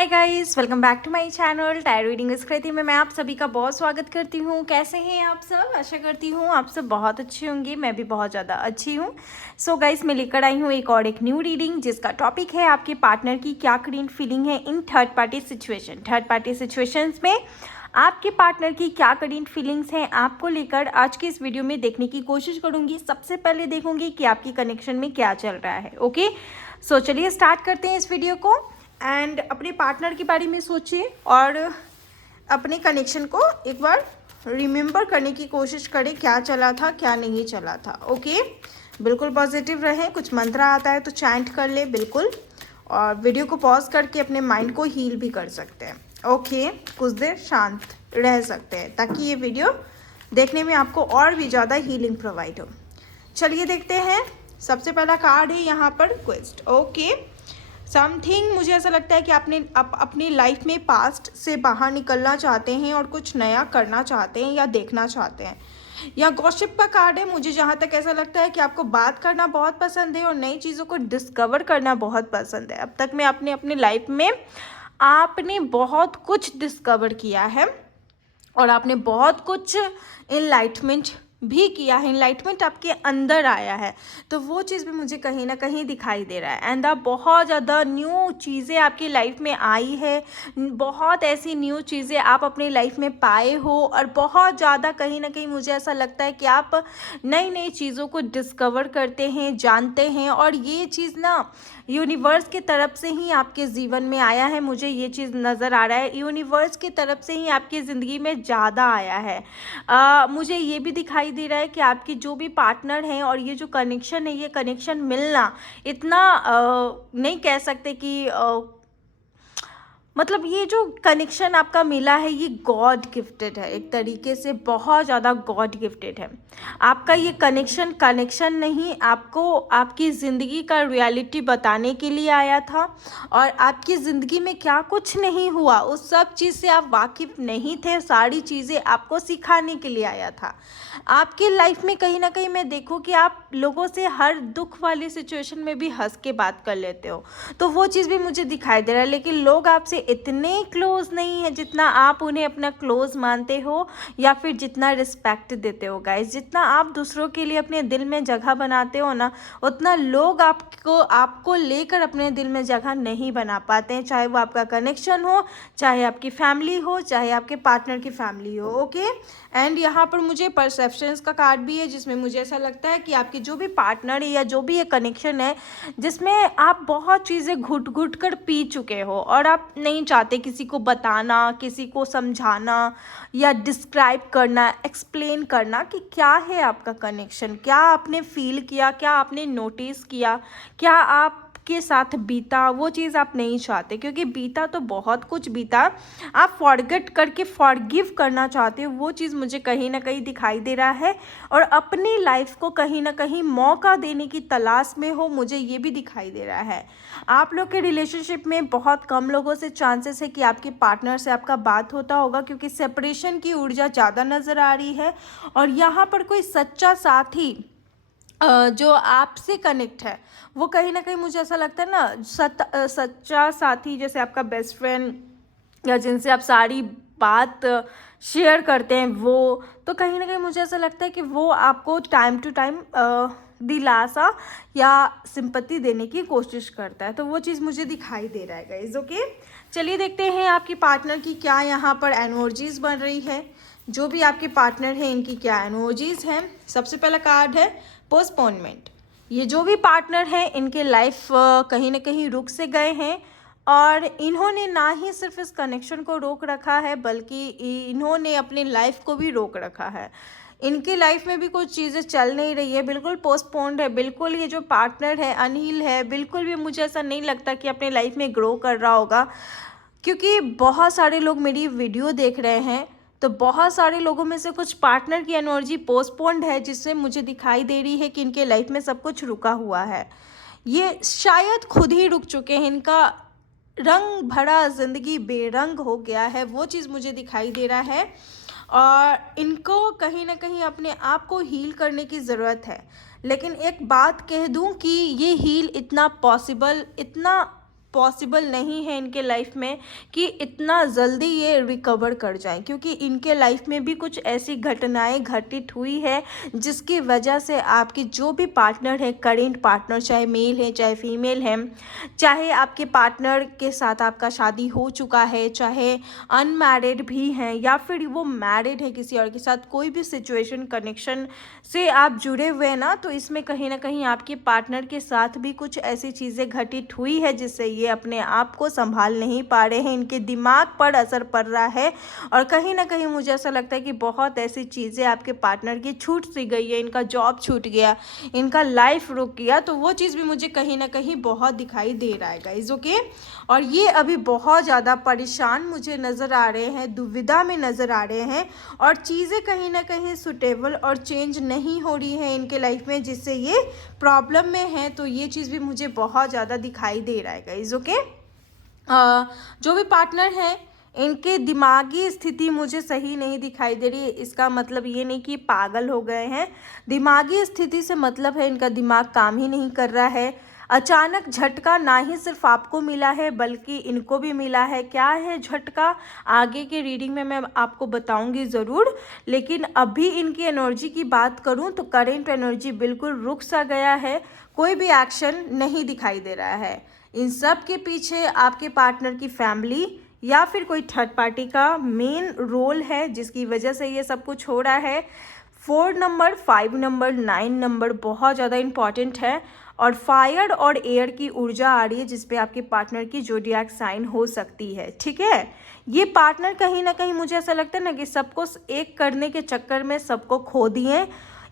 Hi guys, welcome back to my channel tarot reading with Kriti में मैं आप सभी का बहुत स्वागत करती हूँ। कैसे हैं आप सब? आशा करती हूँ आप सब बहुत अच्छे होंगे। मैं भी बहुत ज़्यादा अच्छी हूँ। सो गाइस, मैं लेकर आई हूँ एक और एक न्यू रीडिंग जिसका टॉपिक है आपके पार्टनर की क्या करेंट फीलिंग है in third party situation. Third party situations में आपके पार्टनर की क्या करेंट फीलिंग्स हैं आपको लेकर आज की इस वीडियो में देखने की कोशिश करूँगी। सबसे पहले देखूँगी कि आपकी कनेक्शन में क्या चल रहा है। ओके, सो चलिए स्टार्ट करते हैं इस वीडियो को। एंड अपने पार्टनर के बारे में सोचिए और अपने कनेक्शन को एक बार रिमेंबर करने की कोशिश करें, क्या चला था क्या नहीं चला था। ओके, बिल्कुल पॉजिटिव रहें। कुछ मंत्र आता है तो चैंट कर ले बिल्कुल, और वीडियो को पॉज करके अपने माइंड को हील भी कर सकते हैं। ओके, कुछ देर शांत रह सकते हैं ताकि ये वीडियो देखने में आपको और भी ज़्यादा हीलिंग प्रोवाइड हो। चलिए देखते हैं। सबसे पहला कार्ड है यहाँ पर क्वेस्ट। ओके, समथिंग मुझे ऐसा लगता है कि आपने अपनी लाइफ में पास्ट से बाहर निकलना चाहते हैं और कुछ नया करना चाहते हैं या देखना चाहते हैं। या गॉसिप का कार्ड है। मुझे जहाँ तक ऐसा लगता है कि आपको बात करना बहुत पसंद है और नई चीज़ों को डिस्कवर करना बहुत पसंद है। अब तक में आपने अपनी लाइफ में आपने बहुत कुछ डिस्कवर किया है और आपने बहुत कुछ इनलाइटमेंट भी किया है। इनलाइटमेंट आपके अंदर आया है, तो वो चीज़ भी मुझे कहीं ना कहीं दिखाई दे रहा है। एंड आप बहुत ज़्यादा न्यू चीज़ें आपकी लाइफ में आई है, बहुत ऐसी न्यू चीज़ें आप अपनी लाइफ में पाए हो और बहुत ज़्यादा कहीं ना कहीं मुझे ऐसा लगता है कि आप नई नई चीज़ों को डिस्कवर करते हैं, जानते हैं, और ये चीज़ ना यूनिवर्स की तरफ से ही आपके जीवन में आया है। मुझे ये चीज़ नज़र आ रहा है, यूनिवर्स की तरफ से ही आपकी ज़िंदगी में ज़्यादा आया है। मुझे ये भी दिखाई दे रहा है कि आपके जो भी पार्टनर हैं और ये जो कनेक्शन है, ये कनेक्शन मिलना इतना नहीं कह सकते कि मतलब ये जो कनेक्शन आपका मिला है ये गॉड गिफ्टेड है, एक तरीके से बहुत ज़्यादा गॉड गिफ्टेड है। आपका ये कनेक्शन नहीं, आपको आपकी ज़िंदगी का रियलिटी बताने के लिए आया था, और आपकी ज़िंदगी में क्या कुछ नहीं हुआ उस सब चीज़ से आप वाकिफ़ नहीं थे। सारी चीज़ें आपको सिखाने के लिए आया था। आपकी लाइफ में कहीं ना कहीं मैं देखूँ कि आप लोगों से हर दुख वाली सिचुएशन में भी हंस के बात कर लेते हो, तो वो चीज़ भी मुझे दिखाई दे रहा है। लेकिन लोग आपसे इतने क्लोज नहीं है जितना आप उन्हें अपना क्लोज मानते हो या फिर जितना रिस्पेक्ट देते हो। गाइस, जितना आप दूसरों के लिए अपने दिल में जगह बनाते हो ना, उतना लोग आपको लेकर अपने दिल में जगह नहीं बना पाते हैं। चाहे वो आपका कनेक्शन हो, चाहे आपकी फैमिली हो, चाहे आपके पार्टनर की फैमिली हो। ओके, एंड यहाँ पर मुझे परसेप्शंस का कार्ड भी है जिसमें मुझे ऐसा लगता है कि आपकी जो भी पार्टनर है या जो भी ये कनेक्शन है जिसमें आप बहुत चीज़ें घुट घुट कर पी चुके हो और आप नहीं चाहते किसी को बताना, किसी को समझाना या डिस्क्राइब करना, एक्सप्लेन करना कि क्या है आपका कनेक्शन, क्या आपने फील किया, क्या आपने नोटिस किया, क्या आप के साथ बीता, वो चीज़ आप नहीं चाहते। क्योंकि बीता तो बहुत कुछ बीता, आप फॉरगेट करके फॉरगिव करना चाहते हो। वो चीज़ मुझे कहीं ना कहीं दिखाई दे रहा है और अपनी लाइफ को कहीं ना कहीं मौका देने की तलाश में हो, मुझे ये भी दिखाई दे रहा है। आप लोग के रिलेशनशिप में बहुत कम लोगों से चांसेस है कि आपके पार्टनर से आपका बात होता होगा, क्योंकि सेपरेशन की ऊर्जा ज़्यादा नज़र आ रही है। और यहाँ पर कोई सच्चा साथी जो आपसे कनेक्ट है, वो कहीं ना कहीं मुझे ऐसा लगता है ना, सच्चा साथी जैसे आपका बेस्ट फ्रेंड या जिनसे आप सारी बात शेयर करते हैं, वो तो कहीं ना कहीं मुझे ऐसा लगता है कि वो आपको टाइम टू टाइम दिलासा या सिंपत्ति देने की कोशिश करता है। तो वो चीज़ मुझे दिखाई दे रहा है गाइस। ओके, चलिए देखते हैं आपकी पार्टनर की क्या यहाँ पर एनर्जीज बन रही है। जो भी आपके पार्टनर हैं इनकी क्या एनर्जीज हैं। सबसे पहला कार्ड है पोस्टपोनमेंट। ये जो भी पार्टनर हैं इनके लाइफ कहीं ना कहीं रुक से गए हैं और इन्होंने ना ही सिर्फ इस कनेक्शन को रोक रखा है बल्कि इन्होंने अपनी लाइफ को भी रोक रखा है। इनकी लाइफ में भी कुछ चीज़ें चल नहीं रही है, बिल्कुल पोस्टपोन्ड है। बिल्कुल ये जो पार्टनर है अनिल है, बिल्कुल भी मुझे ऐसा नहीं लगता कि अपने लाइफ में ग्रो कर रहा होगा। क्योंकि बहुत सारे लोग मेरी वीडियो देख रहे हैं, तो बहुत सारे लोगों में से कुछ पार्टनर की एनर्जी पोस्टपोन्ड है, जिससे मुझे दिखाई दे रही है कि इनके लाइफ में सब कुछ रुका हुआ है। ये शायद खुद ही रुक चुके हैं, इनका रंग भरा ज़िंदगी बेरंग हो गया है, वो चीज़ मुझे दिखाई दे रहा है। और इनको कहीं ना कहीं अपने आप को हील करने की ज़रूरत है। लेकिन एक बात कह दूं कि ये हील इतना पॉसिबल, इतना पॉसिबल नहीं है इनके लाइफ में कि इतना जल्दी ये रिकवर कर जाएं, क्योंकि इनके लाइफ में भी कुछ ऐसी घटनाएं घटित हुई है जिसकी वजह से आपके जो भी पार्टनर है, करेंट पार्टनर, चाहे मेल है चाहे फीमेल है, चाहे आपके पार्टनर के साथ आपका शादी हो चुका है, चाहे अनमैरिड भी हैं या फिर वो मैरिड है किसी और के साथ, कोई भी सिचुएशन कनेक्शन से आप जुड़े हुए हैं ना, तो इसमें कहीं ना कहीं आपके पार्टनर के साथ भी कुछ ऐसी चीज़ें घटित हुई है जिससे ये अपने आप को संभाल नहीं पा रहे हैं, इनके दिमाग पर असर पड़ रहा है और कहीं ना कहीं मुझे ऐसा लगता है कि बहुत ऐसी चीज़ें आपके पार्टनर की छूट सी गई है, इनका जॉब छूट गया, इनका लाइफ रुक गया, तो वो चीज़ भी मुझे कहीं ना कहीं बहुत दिखाई दे रहा है गाइस। ओके, और ये अभी बहुत ज़्यादा परेशान मुझे नज़र आ रहे हैं, दुविधा में नज़र आ रहे हैं और चीज़ें कहीं ना कहीं सुटेबल और चेंज नहीं हो रही है इनके लाइफ में, जिससे ये प्रॉब्लम में है। तो ये चीज़ भी मुझे बहुत ज़्यादा दिखाई दे रहा है गाइस। ओके, जो भी पार्टनर हैं इनके दिमागी स्थिति मुझे सही नहीं दिखाई दे रही है। इसका मतलब ये नहीं कि पागल हो गए हैं, दिमागी स्थिति से मतलब है इनका दिमाग काम ही नहीं कर रहा है। अचानक झटका ना ही सिर्फ आपको मिला है बल्कि इनको भी मिला है। क्या है झटका, आगे के रीडिंग में मैं आपको बताऊंगी ज़रूर, लेकिन अभी इनकी एनर्जी की बात करूं तो करेंट एनर्जी बिल्कुल रुक सा गया है, कोई भी एक्शन नहीं दिखाई दे रहा है। इन सब के पीछे आपके पार्टनर की फैमिली या फिर कोई थर्ड पार्टी का मेन रोल है जिसकी वजह से ये सब कुछ हो रहा है। 4 नंबर, 5 नंबर, 9 नंबर बहुत ज़्यादा इम्पॉर्टेंट है और फायर और एयर की ऊर्जा आ रही है जिस पे आपके पार्टनर की ज़ोडिएक साइन हो सकती है। ठीक है, ये पार्टनर कहीं ना कहीं मुझे ऐसा लगता है ना कि सबको एक करने के चक्कर में सबको खो दिए,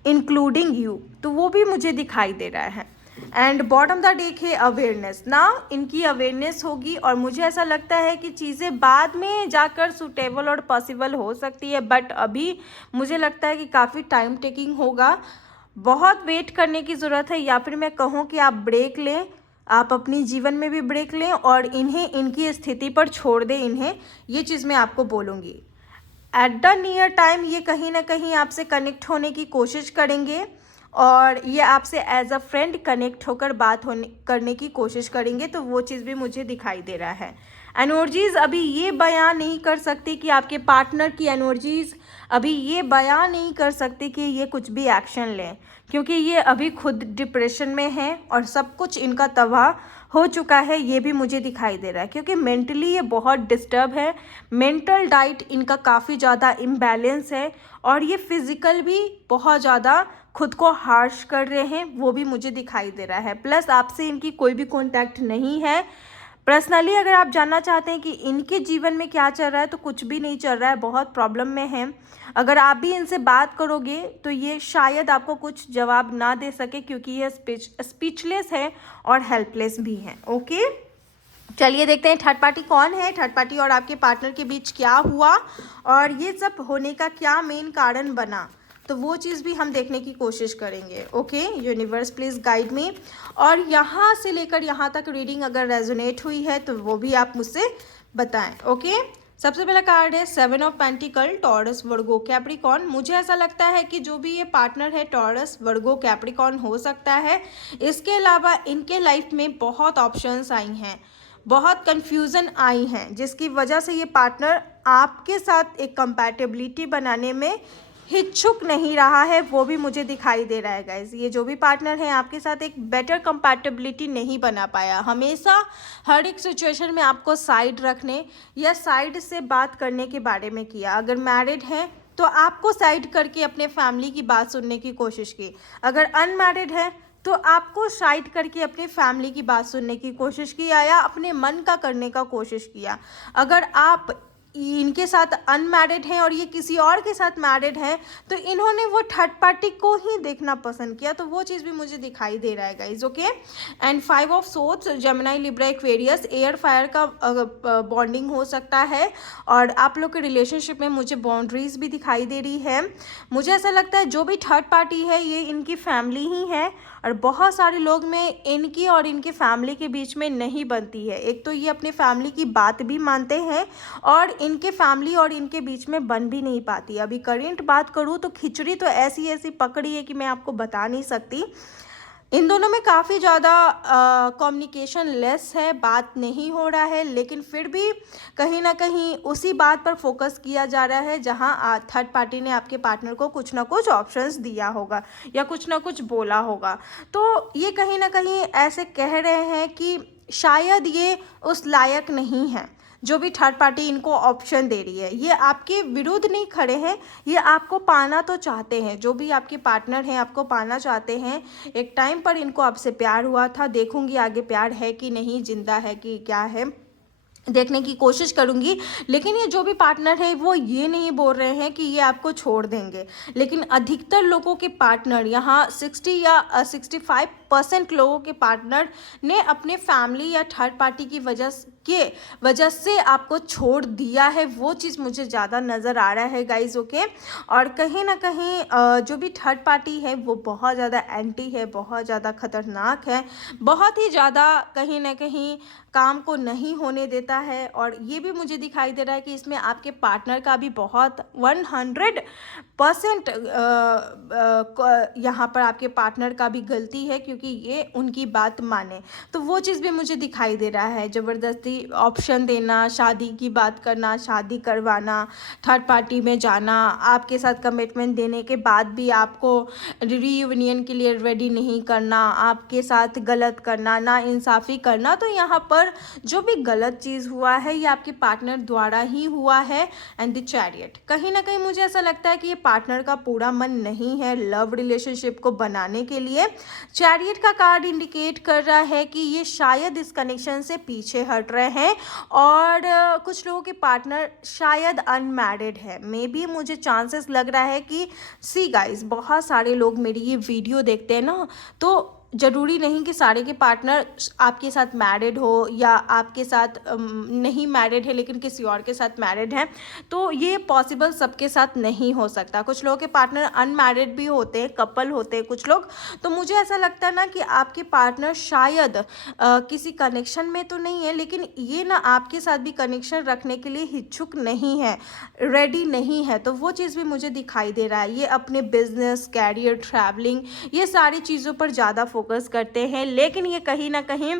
इंक्लूडिंग यू, तो वो भी मुझे दिखाई दे रहा है। एंड बॉटम द डेक है अवेयरनेस ना, इनकी अवेयरनेस होगी और मुझे ऐसा लगता है कि चीज़ें बाद में जाकर सूटेबल और पॉसिबल हो सकती है, बट अभी मुझे लगता है कि काफ़ी टाइम टेकिंग होगा, बहुत वेट करने की ज़रूरत है, या फिर मैं कहूँ कि आप ब्रेक लें, आप अपनी जीवन में भी ब्रेक लें और इन्हें इनकी स्थिति पर छोड़ दें इन्हें, ये चीज़ मैं आपको बोलूँगी। एट द नियर टाइम ये कहीं ना कहीं आपसे कनेक्ट होने की कोशिश करेंगे और ये आपसे एज अ फ्रेंड कनेक्ट होकर बात करने की कोशिश करेंगे, तो वो चीज़ भी मुझे दिखाई दे रहा है। एनर्जीज़ अभी ये बयां नहीं कर सकती कि आपके पार्टनर की एनर्जीज़ अभी ये बयां नहीं कर सकती कि ये कुछ भी एक्शन लें, क्योंकि ये अभी खुद डिप्रेशन में हैं और सब कुछ इनका तबाह हो चुका है, ये भी मुझे दिखाई दे रहा है, क्योंकि मेंटली ये बहुत डिस्टर्ब है, मेंटल डाइट इनका काफ़ी ज़्यादा इम्बैलेंस है और ये फिज़िकल भी बहुत ज़्यादा खुद को हार्श कर रहे हैं, वो भी मुझे दिखाई दे रहा है। प्लस आपसे इनकी कोई भी कॉन्टैक्ट नहीं है। पर्सनली अगर आप जानना चाहते हैं कि इनके जीवन में क्या चल रहा है, तो कुछ भी नहीं चल रहा है, बहुत प्रॉब्लम में है। अगर आप भी इनसे बात करोगे तो ये शायद आपको कुछ जवाब ना दे सके, क्योंकि ये स्पीचलेस है और हेल्पलेस भी हैं। ओके, चलिए देखते हैं थर्ड पार्टी कौन है, थर्ड पार्टी और आपके पार्टनर के बीच क्या हुआ और ये सब होने का क्या मेन कारण बना, तो वो चीज़ भी हम देखने की कोशिश करेंगे। Okay, universe please guide me, और यहाँ से लेकर यहाँ तक रीडिंग अगर रेजोनेट हुई है तो वो भी आप मुझसे बताएं। ओके, सबसे पहला कार्ड है 7 of pentacle, taurus, Virgo, Capricorn. मुझे ऐसा लगता है कि जो भी ये पार्टनर है टॉरस, वर्गो, कैप्रिकॉर्न हो सकता है। इसके अलावा इनके लाइफ में बहुत ऑप्शंस आई हैं, बहुत कन्फ्यूज़न आई हैं, जिसकी वजह से ये पार्टनर आपके साथ एक कंपैटिबिलिटी बनाने में हिचुक नहीं रहा है, वो भी मुझे दिखाई दे रहा है गाइज। ये जो भी पार्टनर है आपके साथ एक बेटर कंपैटिबिलिटी नहीं बना पाया, हमेशा हर एक सिचुएशन में आपको साइड रखने या साइड से बात करने के बारे में किया। अगर मैरिड है तो आपको साइड करके अपने फैमिली की बात सुनने की कोशिश की, अगर अनमैरिड है तो आपको साइड करके अपने फैमिली की बात सुनने की कोशिश किया या अपने मन का करने का कोशिश किया। अगर आप इनके साथ अनमैरिड हैं और ये किसी और के साथ मैरिड हैं तो इन्होंने वो थर्ड पार्टी को ही देखना पसंद किया, तो वो चीज़ भी मुझे दिखाई दे रहा है guys. Okay, and 5 of swords, Gemini, Libra, Aquarius, air fire का बॉन्डिंग हो सकता है और आप लोग के रिलेशनशिप में मुझे बाउंड्रीज भी दिखाई दे रही है। मुझे ऐसा लगता है जो भी थर्ड पार्टी है ये इनकी फैमिली ही है और बहुत सारे लोग में इनकी और इनके फैमिली के बीच में नहीं बनती है। एक तो ये अपने फैमिली की बात भी मानते हैं और इनके फैमिली और इनके बीच में बन भी नहीं पाती। अभी करेंट बात करूँ तो खिचड़ी तो ऐसी ऐसी पकड़ी है कि मैं आपको बता नहीं सकती। इन दोनों में काफ़ी ज़्यादा कम्युनिकेशन लेस है, बात नहीं हो रहा है, लेकिन फिर भी कहीं न कहीं उसी बात पर फोकस किया जा रहा है जहाँ थर्ड पार्टी ने आपके पार्टनर को कुछ ना कुछ ऑप्शंस दिया होगा या कुछ ना कुछ बोला होगा। तो ये कहीं न कहीं ऐसे कह रहे हैं कि शायद ये उस लायक नहीं है, जो भी थर्ड पार्टी इनको ऑप्शन दे रही है। ये आपके विरुद्ध नहीं खड़े हैं, ये आपको पाना तो चाहते हैं, जो भी आपके पार्टनर हैं आपको पाना चाहते हैं। एक टाइम पर इनको आपसे प्यार हुआ था, देखूंगी आगे प्यार है कि नहीं, जिंदा है कि क्या है, देखने की कोशिश करूंगी। लेकिन ये जो भी पार्टनर है वो ये नहीं बोल रहे हैं कि ये आपको छोड़ देंगे, लेकिन अधिकतर लोगों के पार्टनर यहाँ 60 या 65% लोगों के पार्टनर ने अपने फैमिली या थर्ड पार्टी की वजह से आपको छोड़ दिया है। वो चीज़ मुझे ज़्यादा नज़र आ रहा है गाइज, ओके। और कहीं ना कहीं जो भी थर्ड पार्टी है वो बहुत ज़्यादा एंटी है, बहुत ज़्यादा खतरनाक है, बहुत ही ज़्यादा कहीं ना कहीं काम को नहीं होने देता है। और ये भी मुझे दिखाई दे रहा है कि इसमें आपके पार्टनर का भी बहुत 100% यहाँ पर आपके पार्टनर का भी गलती है, क्योंकि ये उनकी बात माने। तो वो चीज़ भी मुझे दिखाई दे रहा है, ज़बरदस्ती ऑप्शन देना, शादी की बात करना, शादी करवाना, थर्ड पार्टी में जाना, आपके साथ कमिटमेंट देने के बाद भी आपको रीयूनियन के लिए रेडी नहीं करना, आपके साथ गलत करना, ना इंसाफ़ी करना। तो यहाँ पर जो भी गलत चीज़ हुआ है ये आपके पार्टनर द्वारा ही हुआ है। एंड द चैरियट, कहीं ना कहीं मुझे ऐसा लगता है कि ये पार्टनर का पूरा मन नहीं है लव रिलेशनशिप को बनाने के लिए। चैरियट का कार्ड इंडिकेट कर रहा है कि ये शायद इस कनेक्शन से पीछे हट रहे हैं, और कुछ लोगों के पार्टनर शायद अनमैरिड है। मे बी मुझे चांसेस लग रहा है कि सी गाइस, बहुत सारे लोग मेरी ये वीडियो देखते हैं ना, तो ज़रूरी नहीं कि सारे के पार्टनर आपके साथ मैरिड हो या आपके साथ नहीं मैरिड है लेकिन किसी और के साथ मैरिड हैं। तो ये पॉसिबल सबके साथ नहीं हो सकता। कुछ लोगों के पार्टनर अनमैरिड भी होते हैं, कपल होते हैं कुछ लोग। तो मुझे ऐसा लगता है ना कि आपके पार्टनर शायद किसी कनेक्शन में तो नहीं है, लेकिन ये ना आपके साथ भी कनेक्शन रखने के लिए इच्छुक नहीं है, रेडी नहीं है। तो वो चीज़ भी मुझे दिखाई दे रहा है। ये अपने बिजनेस, कैरियर, ट्रैवलिंग, ये सारी चीज़ों पर ज़्यादा फोकस करते हैं, लेकिन ये कहीं ना कहीं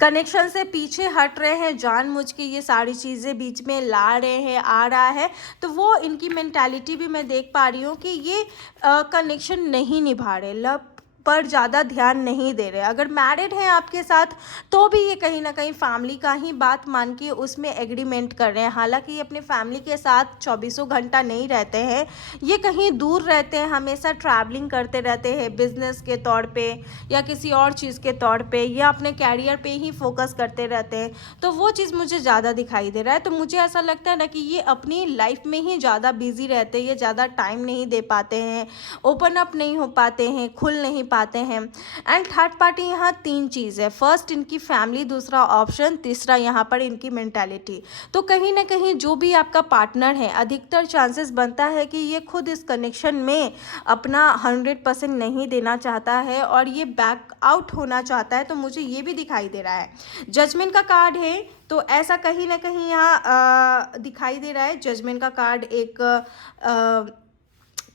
कनेक्शन से पीछे हट रहे हैं, जानबूझ के ये सारी चीज़ें बीच में ला रहे हैं, आ रहा है। तो वो इनकी मेंटालिटी भी मैं देख पा रही हूँ कि ये कनेक्शन नहीं निभा रहे, लव पर ज़्यादा ध्यान नहीं दे रहे। अगर मैरिड हैं आपके साथ तो भी ये कहीं ना कहीं फैमिली का ही बात मान के उसमें एग्रीमेंट कर रहे हैं। हालांकि ये अपने फैमिली के साथ 24 घंटा नहीं रहते हैं, ये कहीं दूर रहते हैं, हमेशा ट्रैवलिंग करते रहते हैं बिजनेस के तौर पे या किसी और चीज़ के तौर पे, या अपने कैरियर पे ही फोकस करते रहते हैं। तो वो चीज़ मुझे ज़्यादा दिखाई दे रहा है। तो मुझे ऐसा लगता है ना कि ये अपनी लाइफ में ही ज़्यादा बिजी रहते हैं, ये ज़्यादा टाइम नहीं दे पाते हैं, ओपन अप नहीं हो पाते हैं, खुल नहीं पाते हैं। एंड थर्ड पार्टी यहाँ 3 चीज़ है, फर्स्ट इनकी फैमिली, दूसरा ऑप्शन, तीसरा यहाँ पर इनकी मेंटालिटी। तो कहीं ना कहीं जो भी आपका पार्टनर है, अधिकतर चांसेस बनता है कि ये खुद इस कनेक्शन में अपना 100% नहीं देना चाहता है और ये बैक आउट होना चाहता है। तो मुझे ये भी दिखाई दे रहा है। जजमेंट का कार्ड है, तो ऐसा कहीं ना कहीं यहाँ दिखाई दे रहा है। जजमेंट का कार्ड एक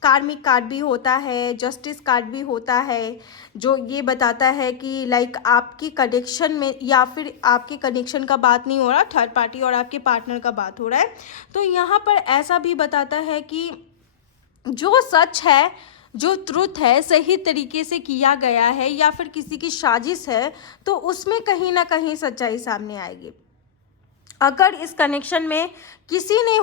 कार्मिक कार्ड भी होता है, जस्टिस कार्ड भी होता है, जो ये बताता है कि लाइक आपकी कनेक्शन में, या फिर आपके कनेक्शन का बात नहीं हो रहा, थर्ड पार्टी और आपके पार्टनर का बात हो रहा है। तो यहाँ पर ऐसा भी बताता है कि जो सच है, जो ट्रुथ है, सही तरीके से किया गया है या फिर किसी की साजिश है, तो उसमें कहीं ना कहीं सच्चाई सामने आएगी। अगर इस कनेक्शन में किसी ने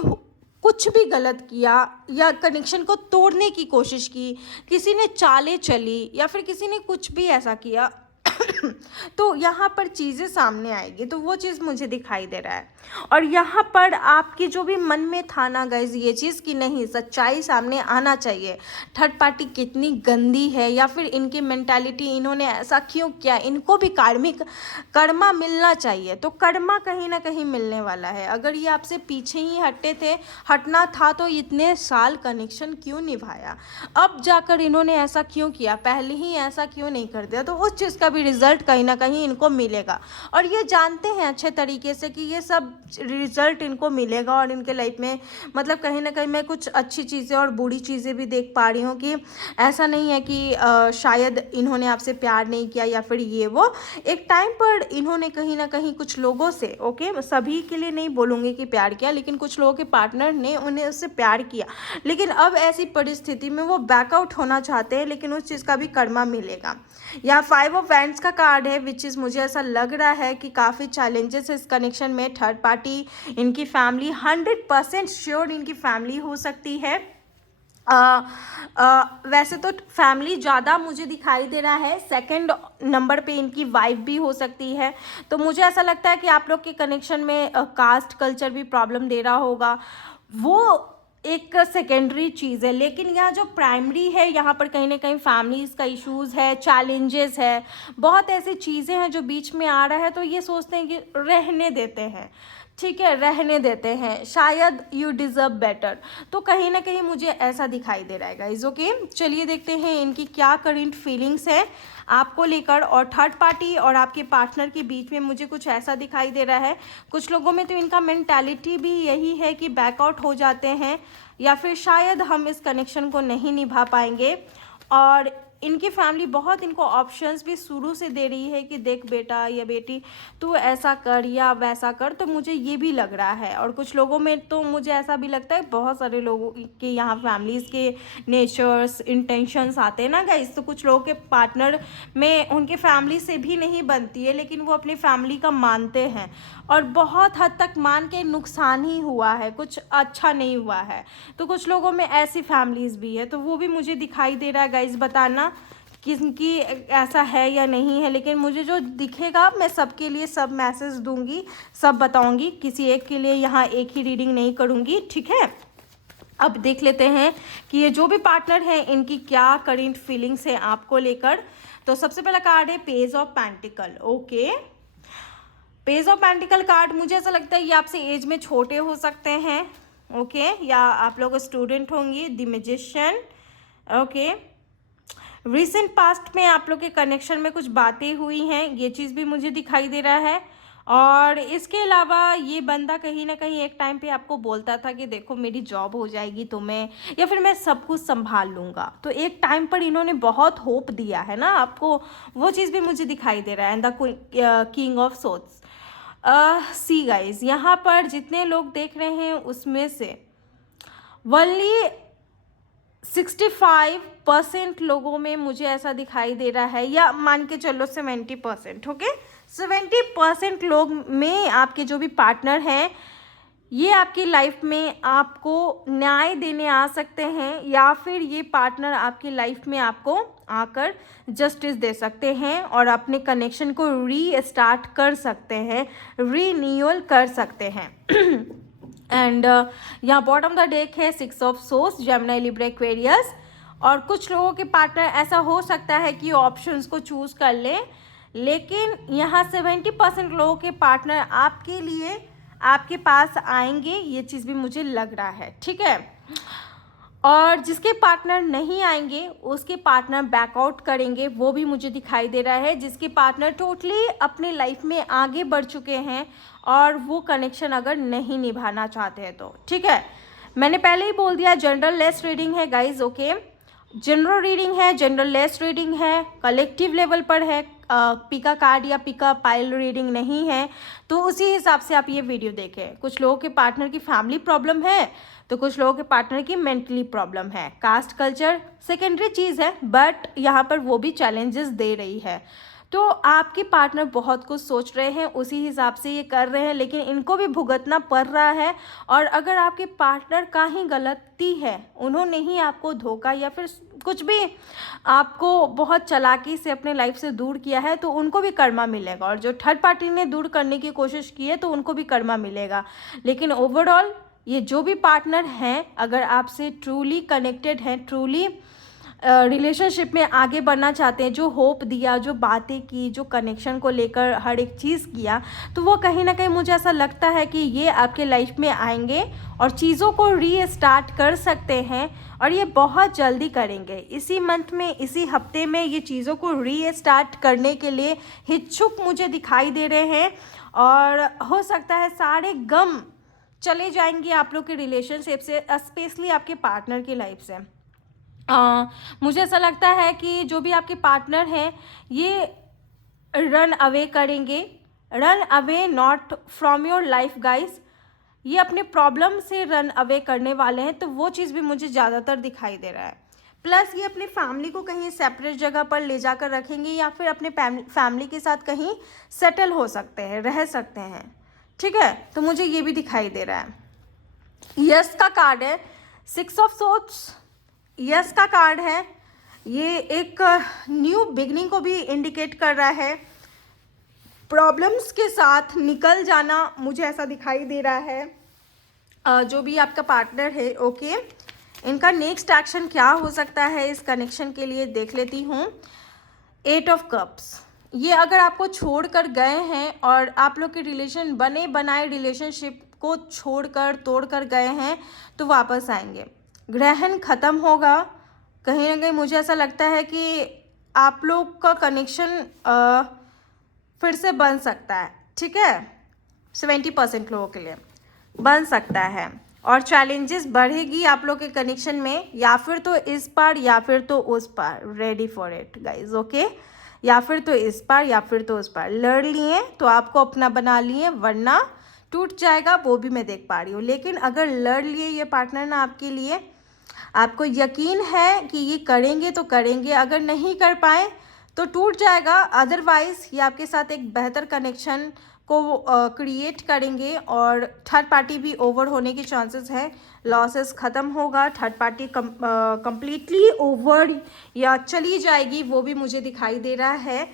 कुछ भी गलत किया या कनेक्शन को तोड़ने की कोशिश की, किसी ने चालें चली या फिर किसी ने कुछ भी ऐसा किया तो यहाँ पर चीज़ें सामने आएगी। तो वो चीज़ मुझे दिखाई दे रहा है। और यहाँ पर आपकी जो भी मन में था ना गाइज ये चीज़ कि नहीं, सच्चाई सामने आना चाहिए, थर्ड पार्टी कितनी गंदी है या फिर इनकी मेंटालिटी, इन्होंने ऐसा क्यों किया, इनको भी कार्मिक कर्मा मिलना चाहिए। तो कर्मा कहीं ना कहीं मिलने वाला है। अगर ये आपसे पीछे ही हटे थे, हटना था, तो इतने साल कनेक्शन क्यों निभाया, अब जाकर इन्होंने ऐसा क्यों किया, पहले ही ऐसा क्यों नहीं कर दिया। तो उस चीज़ का भी रिजल्ट रिजल्ट कहीं ना कहीं इनको मिलेगा, और ये जानते हैं अच्छे तरीके से कि ये सब रिजल्ट इनको मिलेगा। और इनके लाइफ में मतलब कहीं ना कहीं मैं कुछ अच्छी चीज़ें और बुरी चीज़ें भी देख पा रही हूँ कि ऐसा नहीं है कि शायद इन्होंने आपसे प्यार नहीं किया या फिर ये वो, एक टाइम पर इन्होंने कहीं ना कहीं कुछ लोगों से, ओके सभी के लिए नहीं बोलूँगी कि प्यार किया, लेकिन कुछ लोगों के पार्टनर ने उन्हें उससे प्यार किया, लेकिन अब ऐसी परिस्थिति में वो बैकआउट होना चाहते हैं, लेकिन उस चीज़ का भी कर्मा मिलेगा। यहाँ 5 ऑफ वैंड्स का कार्ड है, विच इज़ मुझे ऐसा लग रहा है कि काफ़ी चैलेंजेस है इस कनेक्शन में। थर्ड पार्टी, इनकी फैमिली 100% श्योर इनकी फैमिली हो सकती है। वैसे तो फैमिली ज़्यादा मुझे दिखाई दे रहा है, सेकंड नंबर पे इनकी वाइफ भी हो सकती है। तो मुझे ऐसा लगता है कि आप लोग के कनेक्शन में कास्ट कल्चर भी प्रॉब्लम दे रहा होगा, वो एक सेकेंडरी चीज़ है। लेकिन यहाँ जो प्राइमरी है, यहाँ पर कहीं ना कहीं फैमिलीज़ का इश्यूज़ है, चैलेंजेस है, बहुत ऐसी चीज़ें हैं जो बीच में आ रहा है। तो ये सोचते हैं कि रहने देते हैं, ठीक है रहने देते हैं, शायद यू डिज़र्व बेटर। तो कहीं ना कहीं मुझे ऐसा दिखाई दे रहा है गाइज। ओके चलिए देखते हैं इनकी क्या करंट फीलिंग्स है आपको लेकर। और थर्ड पार्टी और आपके पार्टनर के बीच में मुझे कुछ ऐसा दिखाई दे रहा है, कुछ लोगों में तो इनका मेंटालिटी भी यही है कि बैकआउट हो जाते हैं, या फिर शायद हम इस कनेक्शन को नहीं निभा पाएंगे। और इनकी फैमिली बहुत इनको ऑप्शंस भी शुरू से दे रही है कि देख बेटा या बेटी तू ऐसा कर या वैसा कर, तो मुझे ये भी लग रहा है। और कुछ लोगों में तो मुझे ऐसा भी लगता है, बहुत सारे लोगों के यहाँ फैमिलीज़ के नेचर्स इंटेंशंस आते हैं ना गाइस, तो कुछ लोगों के पार्टनर में उनके फैमिली से भी नहीं बनती है, लेकिन वो अपनी फैमिली का मानते हैं, और बहुत हद तक मान के नुकसान ही हुआ है, कुछ अच्छा नहीं हुआ है। तो कुछ लोगों में ऐसी फैमिलीज़ भी है, तो वो भी मुझे दिखाई दे रहा है गाइस। बताना किसकी ऐसा है या नहीं है, लेकिन मुझे जो दिखेगा मैं सबके लिए सब मैसेज दूंगी, सब बताऊंगी, किसी एक के लिए यहाँ एक ही रीडिंग नहीं करूँगी, ठीक है। अब देख लेते हैं कि ये जो भी पार्टनर हैं इनकी क्या करंट फीलिंग्स है आपको लेकर। तो सबसे पहला कार्ड है page of pentacle. Okay page of pentacle card, मुझे ऐसा लगता है ये आपसे एज में छोटे हो सकते हैं, ओके या आप लोग स्टूडेंट होंगी। The magician, okay recent past में आप लोग के कनेक्शन में कुछ बातें हुई हैं, ये चीज़ भी मुझे दिखाई दे रहा है। और इसके अलावा ये बंदा कहीं ना कहीं एक टाइम पे आपको बोलता था कि देखो मेरी जॉब हो जाएगी तुम्हें, या फिर मैं सब कुछ संभाल लूँगा। तो एक टाइम पर इन्होंने बहुत होप दिया है ना आपको, वो चीज़ भी मुझे दिखाई दे रहा है। And the king of swords, see guys, यहाँ पर जितने लोग देख रहे हैं उसमें से वनली 65% लोगों में मुझे ऐसा दिखाई दे रहा है, या मान के चलो 70%, ओके 70% लोग में आपके जो भी पार्टनर हैं ये आपकी लाइफ में आपको न्याय देने आ सकते हैं, या फिर ये पार्टनर आपकी लाइफ में आपको आकर जस्टिस दे सकते हैं और अपने कनेक्शन को रीस्टार्ट कर सकते हैं, रीन्यूअल कर सकते हैं। एंड यहाँ बॉटम द डेक है 6 of source, Gemini, Libra, Aquarius. और कुछ लोगों के पार्टनर ऐसा हो सकता है कि ऑप्शंस को चूज़ कर लें, लेकिन यहाँ 70% लोगों के पार्टनर आपके लिए आपके पास आएंगे, ये चीज़ भी मुझे लग रहा है, ठीक है। और जिसके पार्टनर नहीं आएंगे उसके पार्टनर बैकआउट करेंगे, वो भी मुझे दिखाई दे रहा है। जिसके पार्टनर टोटली अपने लाइफ में आगे बढ़ चुके हैं और वो कनेक्शन अगर नहीं निभाना चाहते हैं तो, ठीक है। मैंने पहले ही बोल दिया जनरल लेस रीडिंग है गाइज, ओके जनरल रीडिंग है, जनरल लेस रीडिंग है, कलेक्टिव लेवल पर है, पिका कार्ड या पिका पाइल रीडिंग नहीं है। तो उसी हिसाब से आप ये वीडियो देखें। कुछ लोगों के पार्टनर की फैमिली प्रॉब्लम है, तो कुछ लोगों के पार्टनर की मेंटली प्रॉब्लम है। कास्ट कल्चर सेकेंडरी चीज़ है, बट यहाँ पर वो भी चैलेंजेस दे रही है। तो आपके पार्टनर बहुत कुछ सोच रहे हैं, उसी हिसाब से ये कर रहे हैं, लेकिन इनको भी भुगतना पड़ रहा है। और अगर आपके पार्टनर का ही गलती है, उन्होंने ही आपको धोखा या फिर कुछ भी आपको बहुत चालाकी से अपने लाइफ से दूर किया है, तो उनको भी कर्मा मिलेगा। और जो थर्ड पार्टी ने दूर करने की कोशिश की है तो उनको भी कर्मा मिलेगा। लेकिन ओवरऑल ये जो भी पार्टनर हैं, अगर आपसे ट्रूली कनेक्टेड हैं, ट्रूली रिलेशनशिप में आगे बढ़ना चाहते हैं, जो होप दिया, जो बातें की, जो कनेक्शन को लेकर हर एक चीज़ किया, तो वो कहीं ना कहीं मुझे ऐसा लगता है कि ये आपके लाइफ में आएंगे और चीज़ों को रीस्टार्ट कर सकते हैं, और ये बहुत जल्दी करेंगे। इसी मंथ में, इसी हफ्ते में ये चीज़ों को रीस्टार्ट करने के लिए इच्छुक मुझे दिखाई दे रहे हैं, और हो सकता है सारे गम चले जाएंगे आप लोग के रिलेशनशिप से, स्पेशली आपके पार्टनर की लाइफ से। मुझे ऐसा लगता है कि जो भी आपके पार्टनर हैं ये रन अवे करेंगे, run away not from your life guys, ये अपने प्रॉब्लम से रन अवे करने वाले हैं, तो वो चीज़ भी मुझे ज़्यादातर दिखाई दे रहा है। प्लस ये अपनी फैमिली को कहीं सेपरेट जगह पर ले जाकर रखेंगे, या फिर अपने फैमिली के साथ कहीं सेटल हो सकते हैं, रह सकते हैं, ठीक है। तो मुझे ये भी दिखाई दे रहा है। यस का कार्ड है, 6 ऑफ सोर्ड्स, यस का कार्ड है। ये एक न्यू बिगनिंग को भी इंडिकेट कर रहा है, प्रॉब्लम्स के साथ निकल जाना, मुझे ऐसा दिखाई दे रहा है। जो भी आपका पार्टनर है, ओके, इनका नेक्स्ट एक्शन क्या हो सकता है इस कनेक्शन के लिए, देख लेती हूँ। 8 ऑफ कप्स, ये अगर आपको छोड़ कर गए हैं और आप लोग के रिलेशन बने बनाए रिलेशनशिप को छोड़कर तोड़ कर गए हैं, तो वापस आएंगे। ग्रहण ख़त्म होगा, कहीं ना कहीं मुझे ऐसा लगता है कि आप लोग का कनेक्शन फिर से बन सकता है, ठीक है, 70% लोगों के लिए बन सकता है, और चैलेंजेस बढ़ेगी आप लोग के कनेक्शन में, या फिर तो इस पार या फिर तो उस पार, ready for it guys, okay, या फिर तो इस पार या फिर तो उस पार। लड़ लिए तो आपको अपना बना लिए, वरना टूट जाएगा, वो भी मैं देख पा रही हूँ। लेकिन अगर लड़ लिए ये पार्टनर ना आपके लिए, आपको यकीन है कि ये करेंगे तो करेंगे, अगर नहीं कर पाए तो टूट जाएगा, अदरवाइज ये आपके साथ एक बेहतर कनेक्शन को क्रिएट करेंगे, और थर्ड पार्टी भी ओवर होने के चांसेस है, लॉसेस ख़त्म होगा, थर्ड पार्टी कंप्लीटली ओवर या चली जाएगी, वो भी मुझे दिखाई दे रहा है।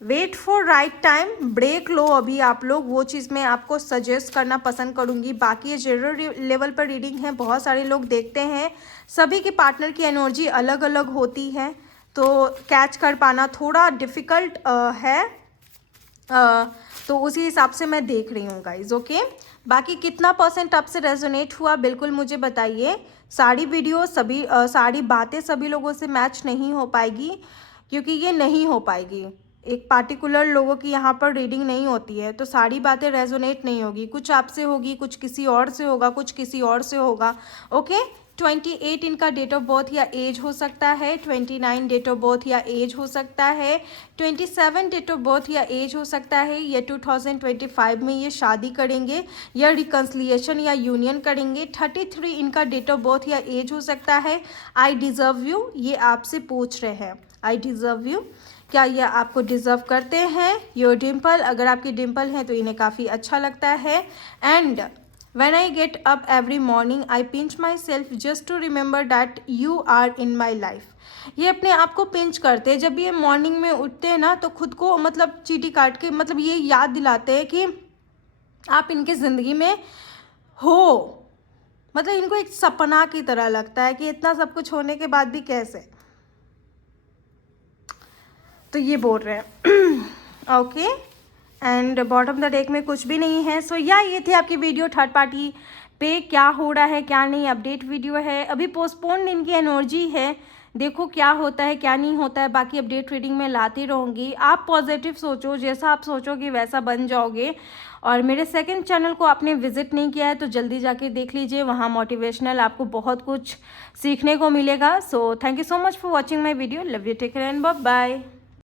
Wait for right time, break लो अभी आप लोग, वो चीज़ मैं आपको सजेस्ट करना पसंद करूँगी। बाकी ये जनरल लेवल पर रीडिंग है, बहुत सारे लोग देखते हैं, सभी के पार्टनर की एनर्जी अलग अलग होती है, तो कैच कर पाना थोड़ा डिफ़िकल्ट है, तो उसी हिसाब से मैं देख रही हूँ गाइज, ओके। बाकी कितना % आपसे रेजोनेट हुआ बिल्कुल मुझे बताइए। सारी वीडियो सारी बातें सभी लोगों से मैच नहीं हो पाएगी, क्योंकि ये नहीं हो पाएगी, एक पार्टिकुलर लोगों की यहाँ पर रीडिंग नहीं होती है, तो सारी बातें रेजोनेट नहीं होगी, कुछ आपसे होगी, कुछ किसी और से होगा, कुछ किसी और से होगा, ओके। 28 इनका डेट ऑफ बर्थ या एज हो सकता है, 29 डेट ऑफ बर्थ या एज हो सकता है, 27 डेट ऑफ बर्थ या एज हो सकता है, या 2025 में ये शादी करेंगे या रिकन्सिलिएशन या यूनियन करेंगे। 33 इनका डेट ऑफ बर्थ या एज हो सकता है। आई डिज़र्व यू, ये आपसे पूछ रहे हैं, आई डिज़र्व यू, क्या ये आपको डिज़र्व करते हैं। योर डिम्पल, अगर आपकी डिम्पल हैं तो इन्हें काफ़ी अच्छा लगता है। And when I get up every morning I pinch myself just to remember that you are in my life। ये अपने आप को पिंच करते हैं, जब ये मॉर्निंग में उठते हैं ना, तो खुद को मतलब चींटी काट के मतलब ये याद दिलाते हैं कि आप इनकी ज़िंदगी में हो, मतलब इनको एक सपना की तरह लगता है कि इतना सब कुछ होने के बाद भी कैसे, तो ये बोल रहे हैं, okay. And bottom the deck में कुछ भी नहीं है। सो या ये थी आपकी वीडियो, थर्ड पार्टी पे क्या हो रहा है क्या नहीं, अपडेट वीडियो है, अभी पोस्टपोन इनकी एनर्जी है, देखो क्या होता है क्या नहीं होता है, बाकी अपडेट रीडिंग में लाती रहूँगी। आप पॉजिटिव सोचो, जैसा आप सोचोगे वैसा बन जाओगे। और मेरे सेकंड चैनल को आपने विजिट नहीं किया है तो जल्दी जाके देख लीजिए, वहाँ मोटिवेशनल आपको बहुत कुछ सीखने को मिलेगा। So thank you so much for watching my video, love you, take care and bye bye.